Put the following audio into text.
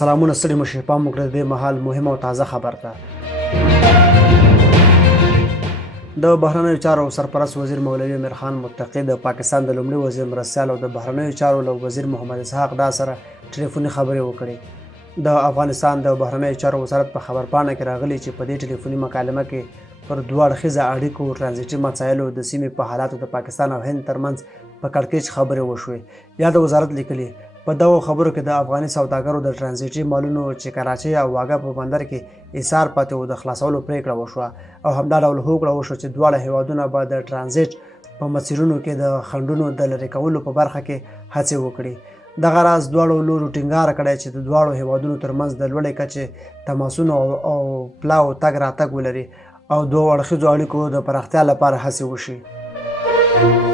سلامونه ستړي مشي پام وکړئ د مهال مهمه او تازه خبر ده. د بهرنیو چارو سرپرست وزیر مولوي امیر خان متقي د پاکستان د لومړي وزیر مرستیال او د بهرنیو چارو له وزیر محمد اسحاق دا سره ټلیفوني خبرې وکړې. د افغانستان د بهرنیو چارو وزارت په خبرپاڼه کې راغلي چې په دې ټلیفوني مکالمه کې پر دوه اړخیزه اړیکو ټرانزیټي مسایلو د سیمې په حالاتو د پاکستان او هند ترمنځ په کړکېچ خبرې وشوې. یا د وزارت لیکلي په دغو خبرو کې د افغاني سوداګرو د ټرانزیټي مالونو چې کراچۍ او واګه په بندر کې ایثار پاتې و د خلاصولو پریکړه وشوه او همدا ډول هوکړه وشوه چې دواړه هیوادونه به د ټرانزیټ په مسیرونو کې د خنډونو د لرې کولو په برخه کې هڅې وکړي. دغه راز دواړو لورو ټینګار کړی چې د دواړو هیوادونو ترمنځ د لوړې کچې تماسونو او پلاو تګ راتګ ولري او دوه اړخیزو اړیکو د پراختیا لپاره هڅې وشي.